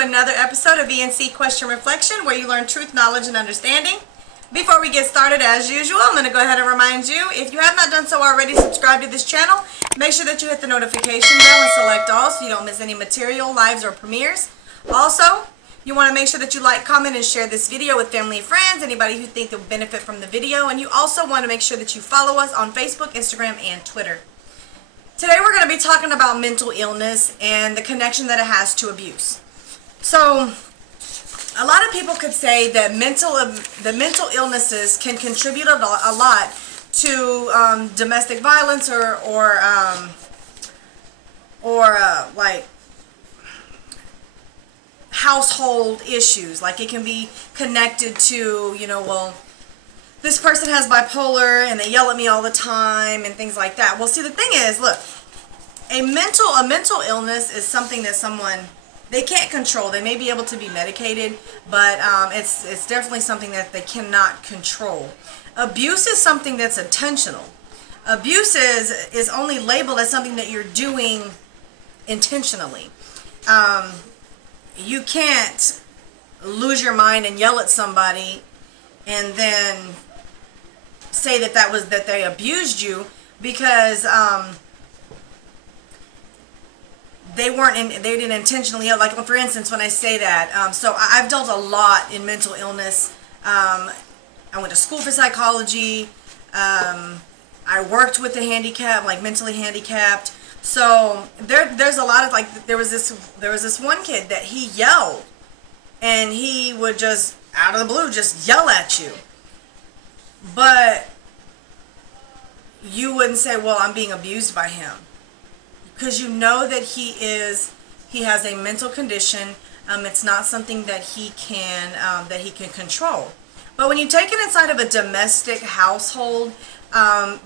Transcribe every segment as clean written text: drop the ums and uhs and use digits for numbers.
another episode of E&C Question Reflection, where you learn truth, knowledge, and understanding. Before we get started, as usual, I'm going to go ahead and remind you, if you have not done so already, subscribe to this channel. Make sure that you hit the notification bell and select all so you don't miss any material, lives, or premieres. Also, you want to make sure that you like, comment, and share this video with family and friends, anybody who think they'll benefit from the video. And you also want to make sure that you follow us on Facebook, Instagram, and Twitter. Today we're going to be talking about mental illness and the connection that it has to abuse. So, a lot of people could say that the mental illnesses can contribute a lot to domestic violence or like household issues. Like it can be connected to, well, this person has bipolar and they yell at me all the time and things like that. Well, see, the thing is, look, a mental illness is something that they can't control. They may be able to be medicated, but it's definitely something that they cannot control. Abuse is something that's intentional. Abuse is only labeled as something that you're doing intentionally. You can't lose your mind and yell at somebody and then say that they abused you because they didn't intentionally yell. Like, for instance, when I say that, so I've dealt a lot in mental illness. I went to school for psychology. I worked with the handicapped, like mentally handicapped. So there's a lot of, like, there was this one kid that he yelled, and he would just out of the blue just yell at you. But you wouldn't say, well, I'm being abused by him. Because you know that he has a mental condition. It's not something that he can control. But when you take it inside of a domestic household,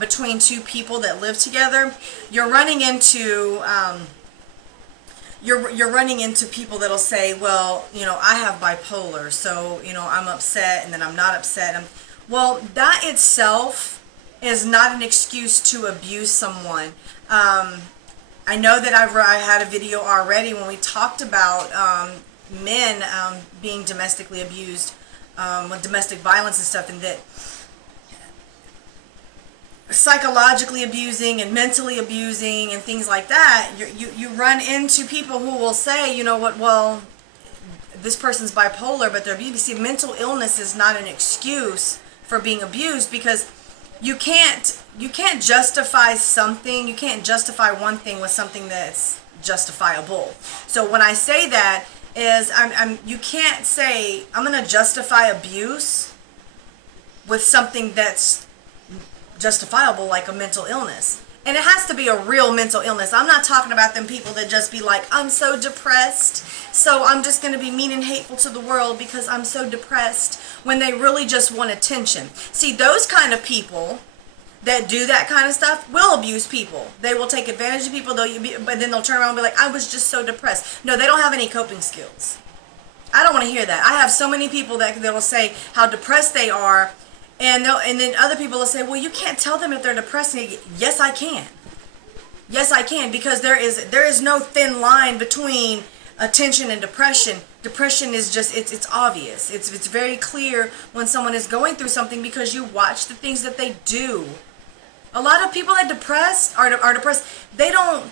between two people that live together, you're running into you're running into people that'll say, well, I have bipolar, so I'm upset and then I'm not upset. Well, that itself is not an excuse to abuse someone. I know that I had a video already when we talked about men being domestically abused, with domestic violence and stuff, and that psychologically abusing and mentally abusing and things like that, you run into people who will say, you know what, well, this person's bipolar, but they're abused. See, mental illness is not an excuse for being abused, because you can't justify something. You can't justify one thing with something that's justifiable. So when I say that is, you can't say I'm going to justify abuse with something that's justifiable, like a mental illness. And it has to be a real mental illness. I'm not talking about them people that just be like, I'm so depressed, so I'm just going to be mean and hateful to the world because I'm so depressed, when they really just want attention. See, those kind of people that do that kind of stuff will abuse people. They will take advantage of people, but then they'll turn around and be like, I was just so depressed. No, they don't have any coping skills. I don't want to hear that. I have so many people that will say how depressed they are, and then other people will say, well, you can't tell them if they're depressed. Yes, I can. Yes, I can, because there is no thin line between attention and depression. Depression is just, it's obvious. It's very clear when someone is going through something, because you watch the things that they do. A lot of people that are depressed, they don't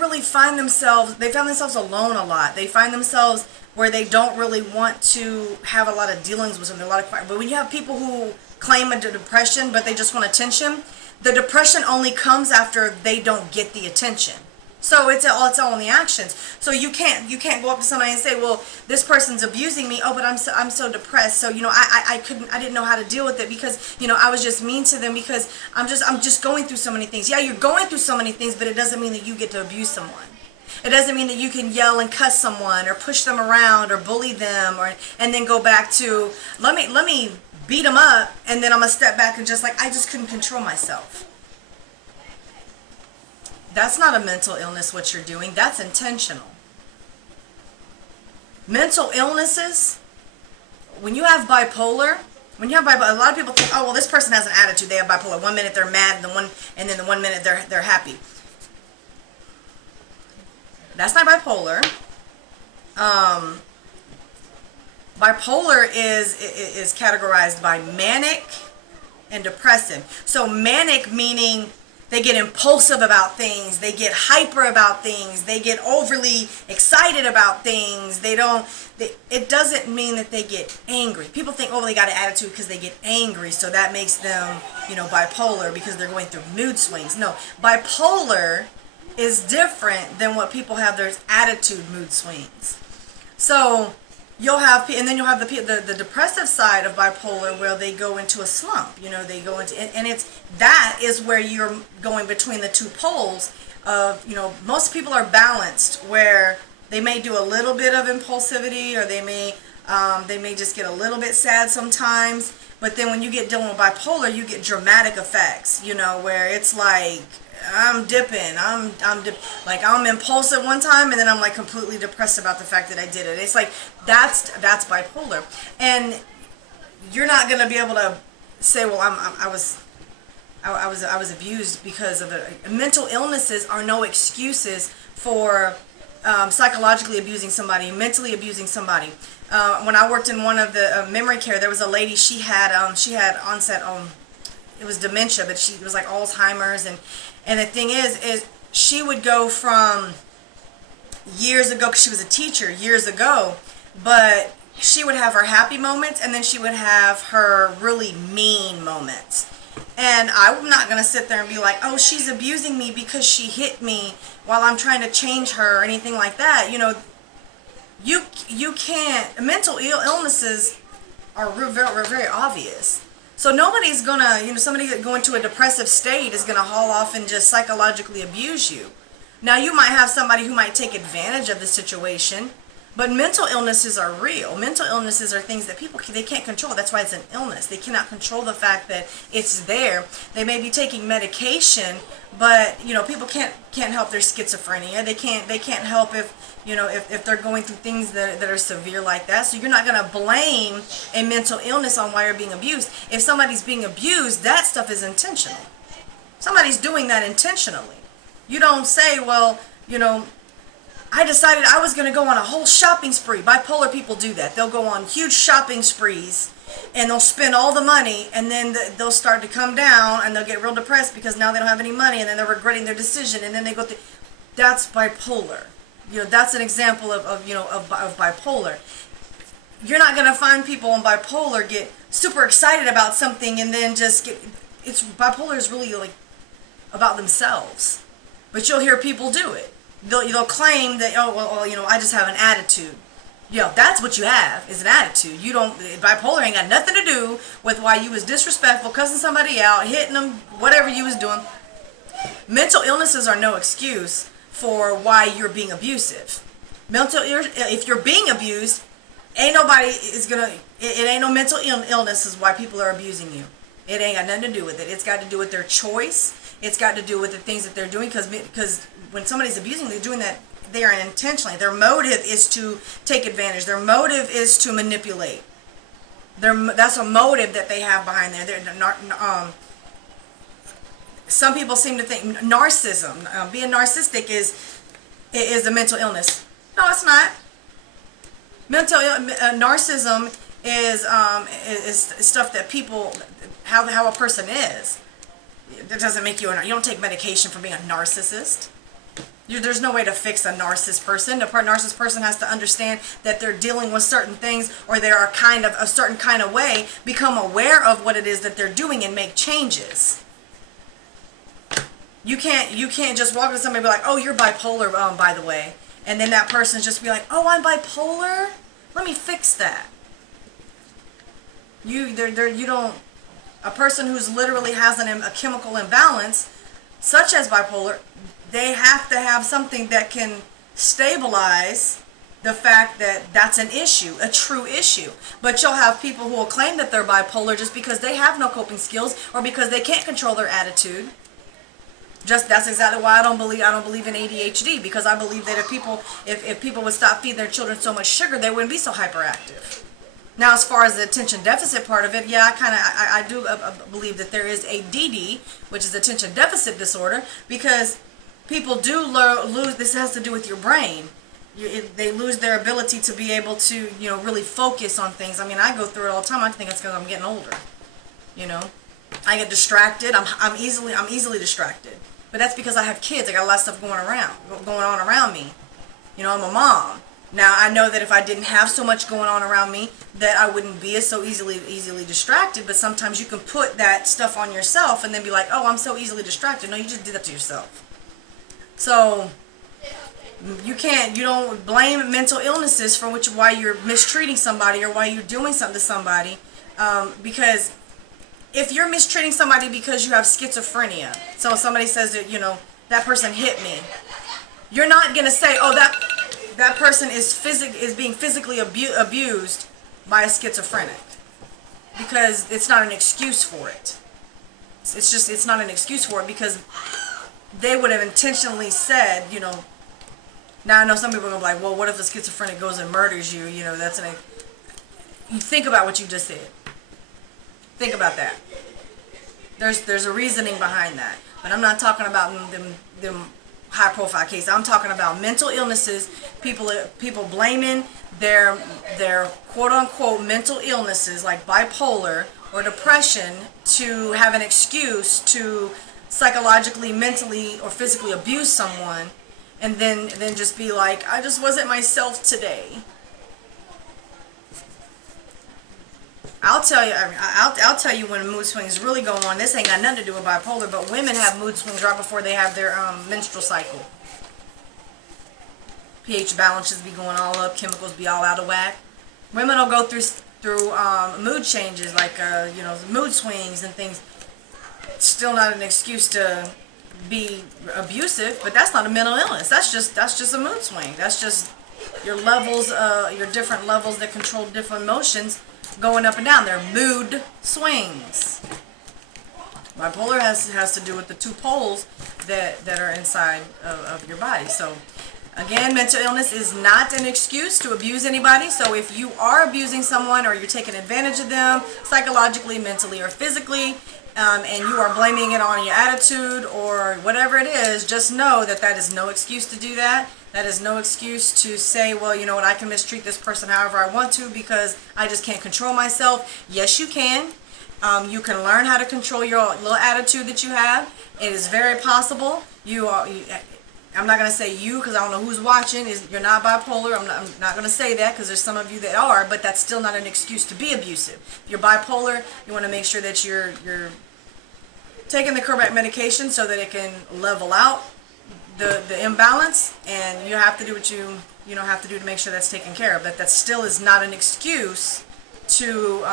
really find themselves, they find themselves alone a lot. They find themselves where they don't really want to have a lot of dealings with something, but when you have people who claim a depression but they just want attention, the depression only comes after they don't get the attention. So it's all in the actions. So you can't go up to somebody and say, well, this person's abusing me. Oh, but I'm so depressed. So I didn't know how to deal with it, because I was just mean to them because I'm just going through so many things. Yeah, you're going through so many things, but it doesn't mean that you get to abuse someone. It doesn't mean that you can yell and cuss someone or push them around or bully them and then go back to let me beat them up, and then I'm gonna step back and just I just couldn't control myself. That's not a mental illness, what you're doing. That's intentional. Mental illnesses, when you have bipolar, a lot of people think, oh, well, this person has an attitude. They have bipolar. 1 minute they're mad, and then the 1 minute they're happy. That's not bipolar. Bipolar is categorized by manic and depressive. So manic meaning they get impulsive about things, they get hyper about things, they get overly excited about things. It doesn't mean that they get angry. People think, oh, they got an attitude because they get angry, so that makes them, bipolar because they're going through mood swings. No, bipolar is different than what people have. There's attitude mood swings. So you'll have, and then you'll have the depressive side of bipolar where they go into a slump. They go into, and that is where you're going between the two poles of, most people are balanced where they may do a little bit of impulsivity, or they may just get a little bit sad sometimes. But then when you get dealing with bipolar, you get dramatic effects, where it's like, I'm dipping. Like I'm impulsive one time, and then I'm like completely depressed about the fact that I did it. It's like that's bipolar, and you're not gonna be able to say, well, I was abused because of it. Mental illnesses are no excuses for psychologically abusing somebody, mentally abusing somebody. When I worked in one of the memory care, there was a lady. She had onset. It was dementia, but it was like Alzheimer's, and the thing is she would go from years ago, because she was a teacher years ago, but she would have her happy moments, and then she would have her really mean moments. And I'm not going to sit there and be like, oh, she's abusing me because she hit me while I'm trying to change her or anything like that. You can't. Mental illnesses are very, very obvious. So nobody's gonna, somebody going to a depressive state is gonna haul off and just psychologically abuse you. Now you might have somebody who might take advantage of the situation, but mental illnesses are real. Mental illnesses are things that they can't control. That's why it's an illness. They cannot control the fact that it's there. They may be taking medication, but people can't help their schizophrenia. They can't help if they're going through things that are severe like that. So you're not going to blame a mental illness on why you're being abused. If somebody's being abused, that stuff is intentional. Somebody's doing that intentionally. You don't say, well, I decided I was going to go on a whole shopping spree. Bipolar people do that. They'll go on huge shopping sprees, and they'll spend all the money, and then they'll start to come down, and they'll get real depressed because now they don't have any money, and then they're regretting their decision, and then they go through. That's bipolar. That's an example of bipolar. You're not going to find people on bipolar get super excited about something and then just get. Bipolar is really like about themselves, but you'll hear people do it. They'll claim that, oh, well, I just have an attitude. That's what you have, is an attitude. Bipolar ain't got nothing to do with why you was disrespectful, cussing somebody out, hitting them, whatever you was doing. Mental illnesses are no excuse for why you're being abusive. If you're being abused, ain't nobody is gonna, it ain't no mental illness is why people are abusing you. It ain't got nothing to do with it. It's got to do with their choice. It's got to do with the things that they're doing, because when somebody's abusing, they're doing that. They are intentionally. Their motive is to take advantage. Their motive is to manipulate. That's a motive that they have behind there. Some people seem to think narcissism, being narcissistic is a mental illness. No, it's not. Narcissism is stuff that people, how a person is. That doesn't make you you don't take medication for being a narcissist. There's no way to fix a narcissist person. A narcissist person has to understand that they're dealing with certain things, or they are kind of a certain kind of way, become aware of what it is that they're doing and make changes. You can't just walk up to somebody and be like, oh, you're bipolar, by the way. And then that person just be like, oh, I'm bipolar? Let me fix that. You don't. A person who's literally has a chemical imbalance, such as bipolar, they have to have something that can stabilize the fact that that's an issue, a true issue. But you'll have people who will claim that they're bipolar just because they have no coping skills, or because they can't control their attitude. That's exactly why I don't believe in ADHD, because I believe that if people would stop feeding their children so much sugar, they wouldn't be so hyperactive. Now, as far as the attention deficit part of it, yeah, I do believe that there is ADD, which is attention deficit disorder, because people do lose. This has to do with your brain. they lose their ability to be able to, really focus on things. I mean, I go through it all the time. I think it's because I'm getting older. I get distracted. I'm easily distracted. But that's because I have kids. I got a lot of stuff going on around me. I'm a mom. Now I know that if I didn't have so much going on around me, that I wouldn't be so easily distracted. But sometimes you can put that stuff on yourself and then be like, oh, I'm so easily distracted. No, you just did that to yourself. So you don't blame mental illnesses for why you're mistreating somebody or why you're doing something to somebody, because if you're mistreating somebody because you have schizophrenia, so somebody says that, that person hit me, you're not going to say, oh, that person is being physically abused by a schizophrenic, because it's not an excuse for it. It's not an excuse for it, because they would have intentionally said, now I know some people are going to be like, well, what if the schizophrenic goes and murders you? You think about what you just said. Think about that. There's a reasoning behind that. But I'm not talking about them high profile cases. I'm talking about mental illnesses, people blaming their quote unquote mental illnesses like bipolar or depression to have an excuse to psychologically, mentally, or physically abuse someone, and then just be like, I just wasn't myself today. I'll tell you when mood swings really go on. This ain't got nothing to do with bipolar, but women have mood swings right before they have their menstrual cycle. pH balances be going all up, chemicals be all out of whack. Women will go through mood changes, like mood swings and things. It's still not an excuse to be abusive, but that's not a mental illness. That's just a mood swing. That's just your levels, your different levels that control different emotions going up and down. They're mood swings. Bipolar has to do with the two poles that are inside of your body. So again, mental illness is not an excuse to abuse anybody. So if you are abusing someone or you're taking advantage of them psychologically, mentally, or physically, and you are blaming it on your attitude or whatever it is, just know that is no excuse to do that. That is no excuse to say, well, you know what, I can mistreat this person however I want to because I just can't control myself. Yes, you can. You can learn how to control your little attitude that you have. It is very possible. I'm not going to say you because I don't know who's watching. You're not bipolar. I'm not going to say that because there's some of you that are, but that's still not an excuse to be abusive. If you're bipolar, you want to make sure that you're taking the correct medication so that it can level out the imbalance, and you have to do what you have to do to make sure that's taken care of. But that still is not an excuse to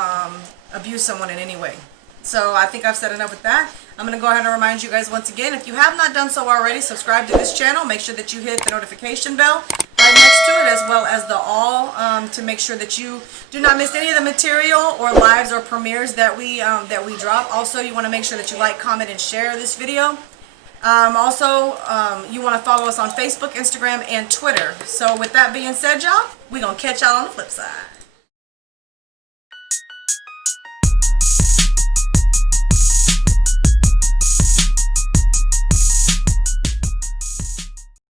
abuse someone in any way. So I think I've said enough with that. I'm going to go ahead and remind you guys once again, if you have not done so already, subscribe to this channel. Make sure that you hit the notification bell right next to it, as well as the all, to make sure that you do not miss any of the material or lives or premieres that we drop. Also, you want to make sure that you like, comment, and share this video. You want to follow us on Facebook, Instagram, and Twitter. So with that being said, y'all, we're going to catch y'all on the flip side.